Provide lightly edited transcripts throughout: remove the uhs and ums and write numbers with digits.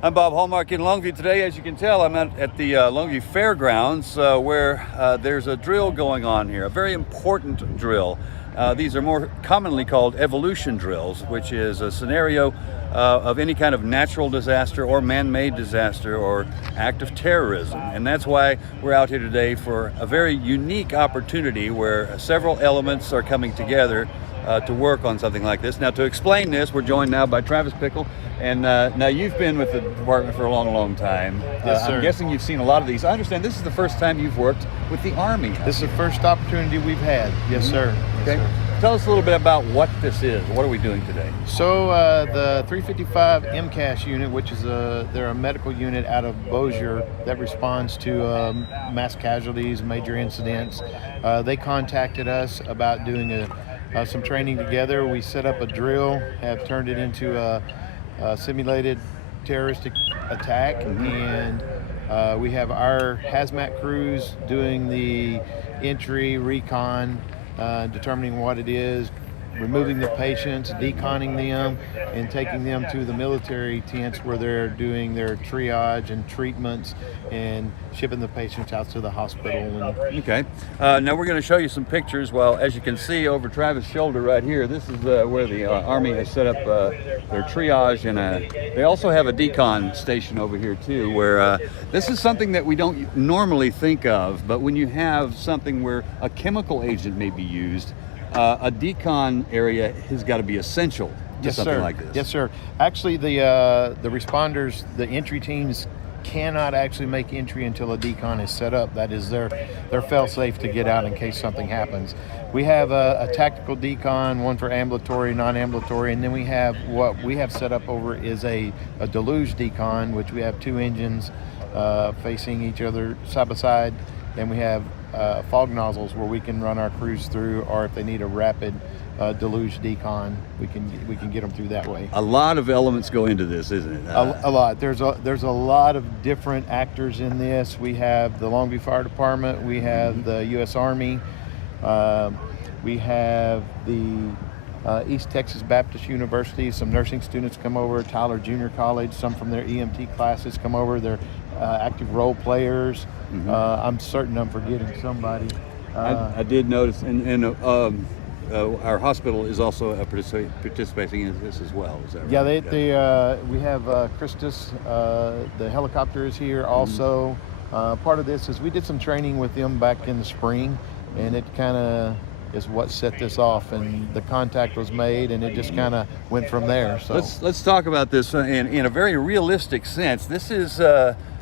I'm Bob Hallmark in Longview today. As you can tell, I'm at the Longview Fairgrounds where there's a drill going on here, a very important drill. These are more commonly called evolution drills, which is a scenario of any kind of natural disaster or man-made disaster or act of terrorism. And that's why we're out here today for a very unique opportunity where several elements are coming together to work on something like this. Now, to explain this, we're joined now by Travis Pickle. And now you've been with the department for a long time. Yes, sir. I'm guessing you've seen a lot of these. I understand this is the first time you've worked with the Army. This is the first opportunity we've had. Yes, sir. Okay. Yes, sir. Tell us a little bit about what this is. What are we doing today? So the 355 MCAS unit, which is they're a medical unit out of Bossier that responds to mass casualties, major incidents. They contacted us about doing some training together. We set up a drill, have turned it into a simulated terroristic attack, and we have our hazmat crews doing the entry, recon, determining what it is, removing the patients, deconning them, and taking them to the military tents where they're doing their triage and treatments and shipping the patients out to the hospital. Okay. Now we're going to show you some pictures. Well, as you can see over Travis' shoulder right here, this is where the Army has set up their triage, and they also have a decon station over here too, where this is something that we don't normally think of, but when you have something where a chemical agent may be used, a decon area has got to be essential to something like this. Yes, sir. Actually, the responders, the entry teams cannot actually make entry until a decon is set up. That is their fail-safe to get out in case something happens. We have a tactical decon, one for ambulatory, non-ambulatory, and then we have what we have set up over is a deluge decon, which we have two engines facing each other side by side. Then we have fog nozzles where we can run our crews through, or if they need a rapid deluge decon, we can get them through that way. A lot of elements go into this, isn't it? A lot. There's a lot of different actors in this. We have the Longview Fire Department. We have the U.S. Army. We have the East Texas Baptist University. Some nursing students come over. Tyler Junior College. Some from their EMT classes come over. They're active role players. I'm certain I'm forgetting somebody. I did notice, and our hospital is also participating in this as well. Is that right? Yeah, we have Christus, the helicopter is here also. Part of this is we did some training with them back in the spring, and it kind of is what set this off, and the contact was made, and it just kind of went from there. So let's talk about this in a very realistic sense. This is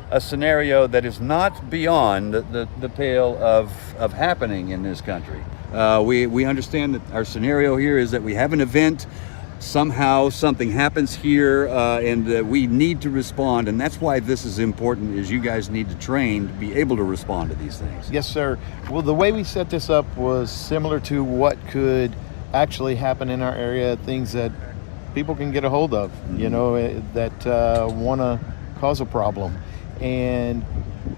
a scenario that is not beyond the pale of happening in this country. We understand that our scenario here is that we have an event, somehow something happens here, and we need to respond, and that's why this is important, is you guys need to train to be able to respond to these things. Yes, sir. Well, the way we set this up was similar to what could actually happen in our area, things that people can get a hold of, that want to cause a problem. And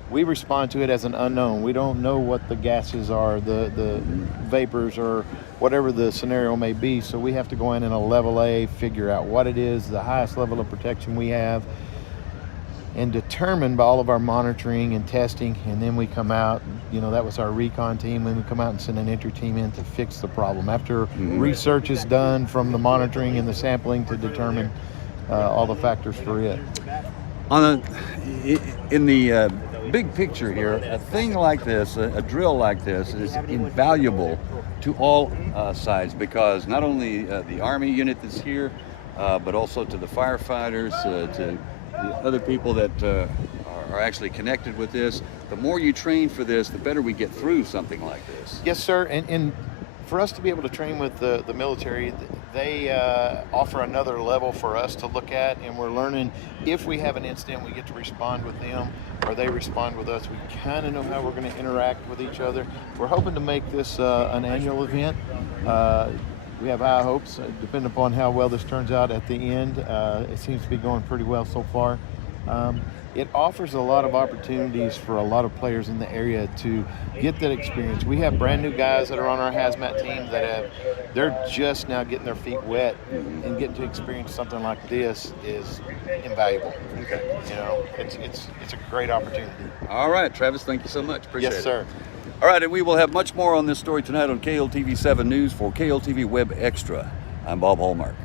we respond to it as an unknown. We don't know what the gases are, the vapors, or whatever the scenario may be. So we have to go in a level A, figure out what it is, the highest level of protection we have, and determine by all of our monitoring and testing. And then we come out, that was our recon team, and we come out and send an entry team in to fix the problem. After research is done from the monitoring and the sampling to determine all the factors for it. In the big picture here, a thing like this, a drill like this, is invaluable to all sides, because not only the Army unit that's here, but also to the firefighters, to the other people that are actually connected with this. The more you train for this, the better we get through something like this. Yes, sir. And for us to be able to train with the military, they offer another level for us to look at, and we're learning if we have an incident, we get to respond with them, or they respond with us. We kind of know how we're going to interact with each other. We're hoping to make this an annual event. We have high hopes, depending upon how well this turns out at the end. It seems to be going pretty well so far. It offers a lot of opportunities for a lot of players in the area to get that experience. We have brand new guys that are on our hazmat team they're just now getting their feet wet, and getting to experience something like this is invaluable. You know, it's a great opportunity. All right, Travis, thank you so much. Appreciate it. Yes, sir. All right, and we will have much more on this story tonight on KLTV 7 News for KLTV Web Extra. I'm Bob Hallmark.